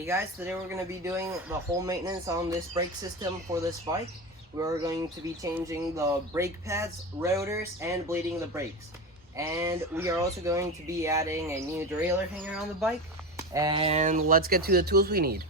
Hey guys, today we're going to be doing the whole maintenance on this brake system for this bike. We're going to be changing the brake pads, rotors, and bleeding the brakes. And we are also going to be adding a new derailleur hanger on the bike. And let's get to the tools we need.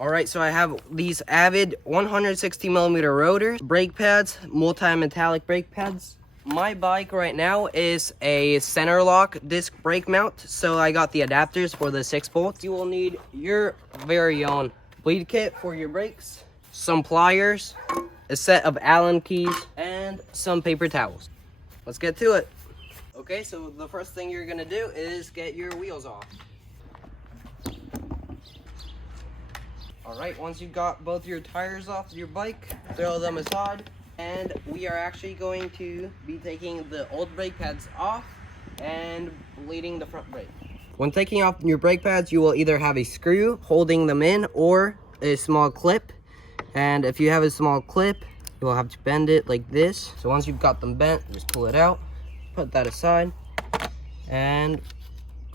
Alright, so I have these Avid 160mm rotors, brake pads, multi-metallic brake pads. My bike right now is a center lock disc brake mount, so I got the adapters for the 6 bolts. You will need your very own bleed kit for your brakes, some pliers, a set of Allen keys, and some paper towels. Let's get to it. Okay, so the first thing you're gonna do is get your wheels off. Alright, once you've got both your tires off your bike, throw them aside. And we are actually going to be taking the old brake pads off and bleeding the front brake. When taking off your brake pads, you will either have a screw holding them in or a small clip. And if you have a small clip, you will have to bend it like this. So once you've got them bent, just pull it out, put that aside, and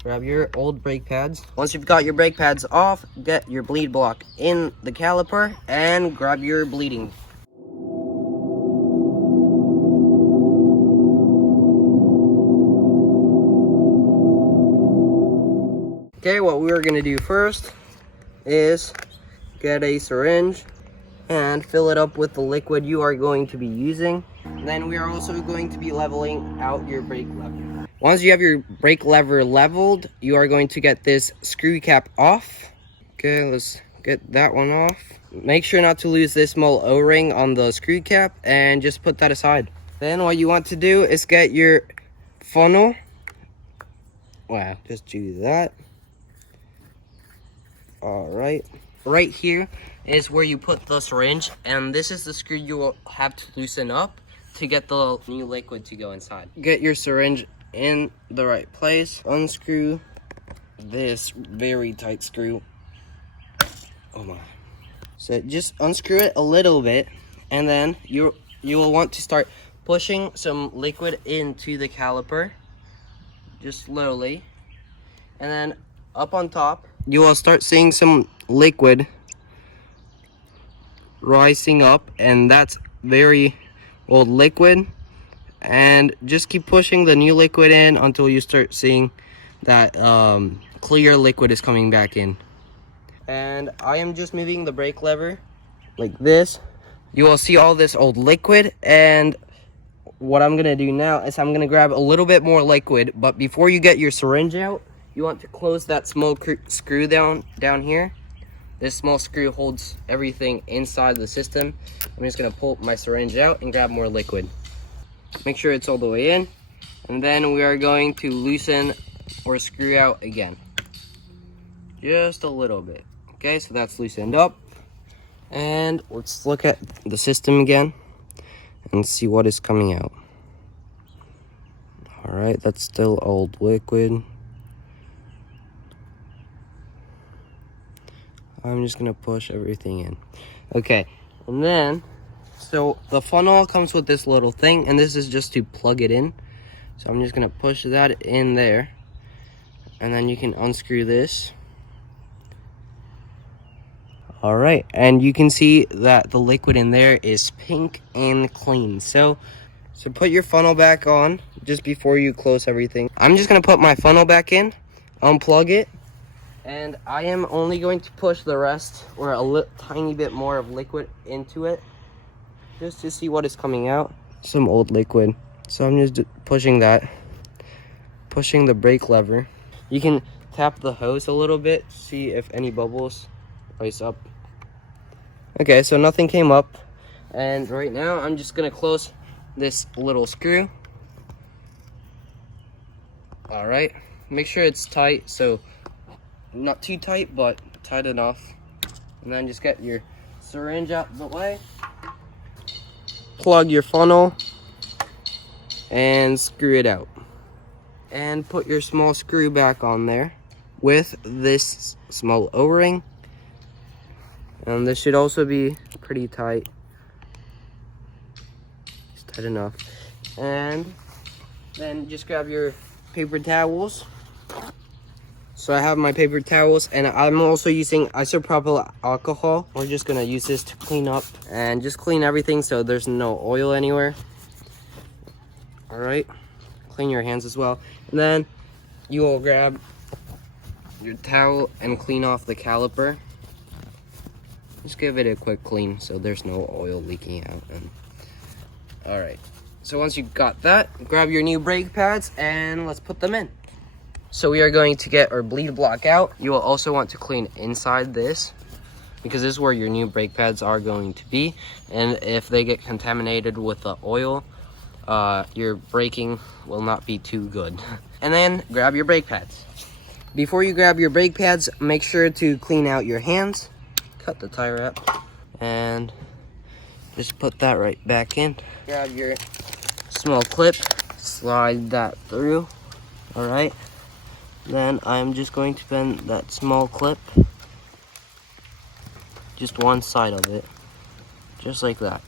grab your old brake pads. Once you've got your brake pads off, get your bleed block in the caliper and grab your bleeding. Okay, what we're gonna do first is get a syringe and fill it up with the liquid you are going to be using. Then we are also going to be leveling out your brake lever. Once you have your brake lever leveled, you are going to get this screw cap off. Okay, let's get that one off. Make sure not to lose this small O-ring on the screw cap and just put that aside. Then what you want to do is get your funnel. Wow, just do that. Alright, right here is where you put the syringe, and this is the screw you will have to loosen up to get the new liquid to go inside. Get your syringe in the right place, unscrew this very tight screw. Oh my. So just unscrew it a little bit, and then you will want to start pushing some liquid into the caliper, just slowly, and then up on top you will start seeing some liquid rising up, and that's very old liquid. And just keep pushing the new liquid in until you start seeing that clear liquid is coming back in. And I am just moving the brake lever like this. You will see all this old liquid, and what I'm gonna do now is I'm gonna grab a little bit more liquid, but before you get your syringe out, you want to close that small screw down here. This small screw holds everything inside the system. I'm just gonna pull my syringe out and grab more liquid. Make sure it's all the way in, and then we are going to loosen or screw out again. Just a little bit. Okay, so that's loosened up. And let's look at the system again and see what is coming out. Alright, that's still old liquid. I'm just gonna push everything in. Okay, and then, so the funnel comes with this little thing, and this is just to plug it in. So I'm just gonna push that in there, and then you can unscrew this. Alright, and you can see that the liquid in there is pink and clean. So put your funnel back on just before you close everything. I'm just gonna put my funnel back in, unplug it, and I am only going to push the rest, or a tiny bit more of liquid into it, just to see what is coming out. Some old liquid. So I'm just pushing that, pushing the brake lever. You can tap the hose a little bit, see if any bubbles rise up. Okay, so nothing came up, and right now I'm just gonna close this little screw. All right, make sure it's tight, so not too tight, but tight enough. And then just get your syringe out of the way, plug your funnel, and screw it out. And put your small screw back on there with this small O-ring. And this should also be pretty tight. It's tight enough. And then just grab your paper towels, So I have my paper towels, and I'm also using isopropyl alcohol. We're just gonna use this to clean up and just clean everything so there's no oil anywhere. All right, clean your hands as well. And then you will grab your towel and clean off the caliper. Just give it a quick clean so there's no oil leaking out. And all right, so once you got that, grab your new brake pads and let's put them in. So we are going to get our bleed block out. You will also want to clean inside this because this is where your new brake pads are going to be. And if they get contaminated with the oil, your braking will not be too good. And then grab your brake pads. Before you grab your brake pads, make sure to clean out your hands. Cut the tire up and just put that right back in. Grab your small clip, slide that through. All right. Then I'm just going to bend that small clip, just one side of it, just like that.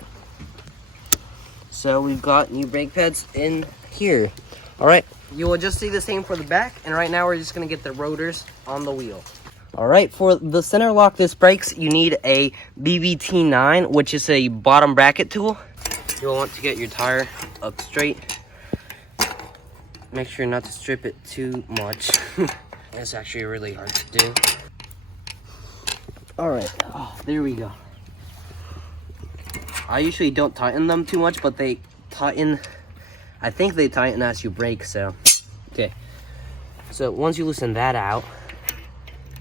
So we've got new brake pads in here. All right, you will just see the same for the back, and right now we're just gonna get the rotors on the wheel. All right, for the center lock disc brakes, you need a BBT9, which is a bottom bracket tool. You'll want to get your tire up straight. Make sure not to strip it too much. It's actually really hard to do. All right, there we go. I usually don't tighten them too much, but they tighten. I think they tighten as you brake, so. Okay, so once you loosen that out,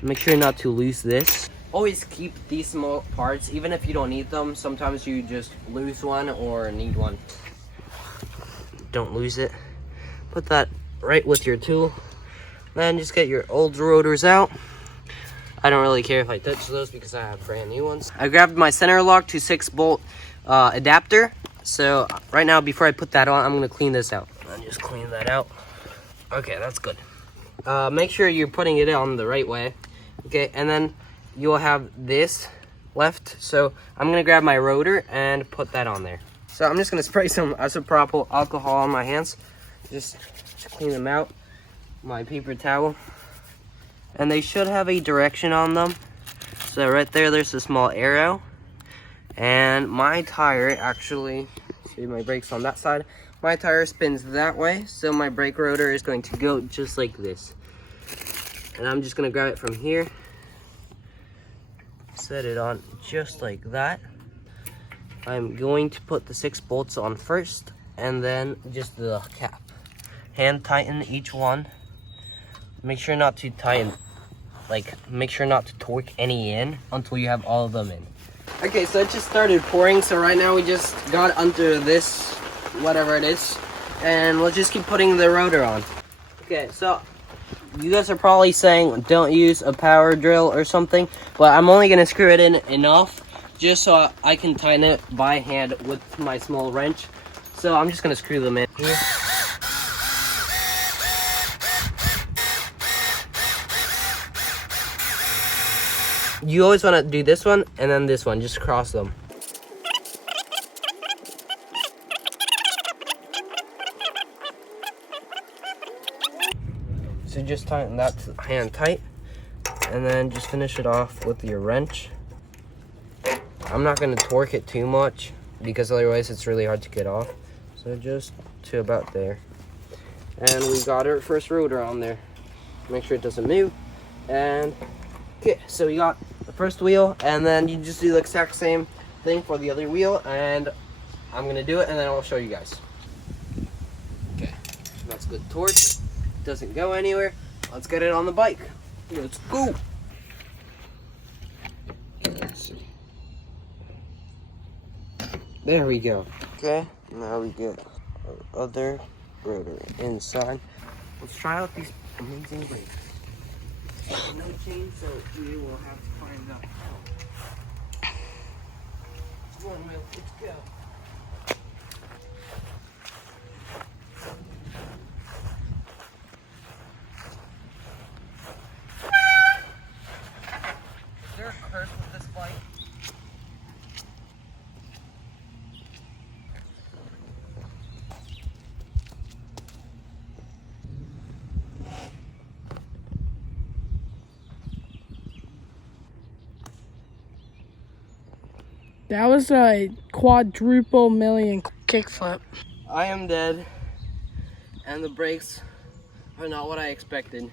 make sure not to lose this. Always keep these small parts, even if you don't need them. Sometimes you just lose one or need one. Don't lose it. Put that right with your tool. Then just get your old rotors out. I don't really care if I touch those because I have brand new ones. I grabbed my center lock to 6-bolt adapter. So right now, before I put that on, I'm gonna clean this out. And just clean that out. Okay, that's good. Make sure you're putting it on the right way. Okay, and then you'll have this left. So I'm gonna grab my rotor and put that on there. So I'm just gonna spray some isopropyl alcohol on my hands. Just to clean them out. My paper towel. And they should have a direction on them. So right there, there's a small arrow. And my tire actually, see my brakes on that side. My tire spins that way. So my brake rotor is going to go just like this. And I'm just gonna grab it from here. Set it on just like that. I'm going to put the 6 bolts on first. And then just the cap. Hand tighten each one. Make sure not to tighten, make sure not to torque any in until you have all of them in. Okay, so it just started pouring, so right now we just got under this, whatever it is, and we'll just keep putting the rotor on. Okay, so you guys are probably saying don't use a power drill or something, but I'm only gonna screw it in enough just so I can tighten it by hand with my small wrench. So I'm just gonna screw them in here. You always want to do this one and then this one, just cross them. So just tighten that hand tight and then just finish it off with your wrench. I'm not going to torque it too much because otherwise it's really hard to get off. So just to about there. And we got our first rotor on there. Make sure it doesn't move. And okay, so we got the first wheel, and then you just do the exact same thing for the other wheel, and I'm gonna do it and then I'll show you guys. Okay, that's good torque. Doesn't go anywhere. Let's get it on the bike. Let's go. There we go. Okay, now we get our other rotor inside. Let's try out these amazing brakes. No chain, so we will have to find out how. Come on, Will, let's go. Is there a curse with this bike? That was a quadruple million kickflip. I am dead, and the brakes are not what I expected.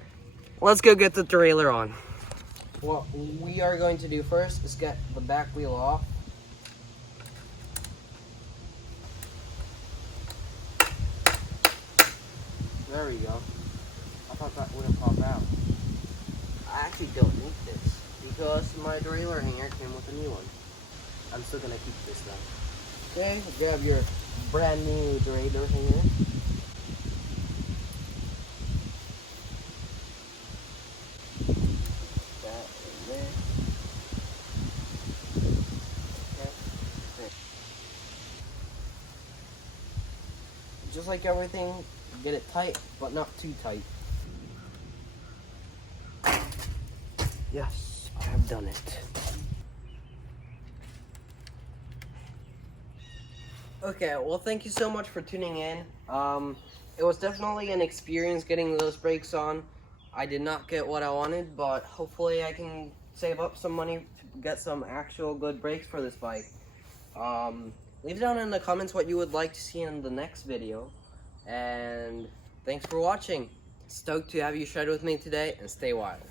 Let's go get the trailer on. What we are going to do first is get the back wheel off. There we go. I thought that would have popped out. I actually don't need this because my trailer hanger came with a new one. I'm still gonna keep this though. Okay, grab your brand new trailer hanger. That in there. Okay. There. Just like everything, get it tight, but not too tight. Yes, I have done it. Okay, well, thank you so much for tuning in. It was definitely an experience getting those brakes on. I did not get what I wanted, but hopefully I can save up some money to get some actual good brakes for this bike. Leave down in the comments what you would like to see in the next video. And thanks for watching. Stoked to have you shred with me today, and stay wild.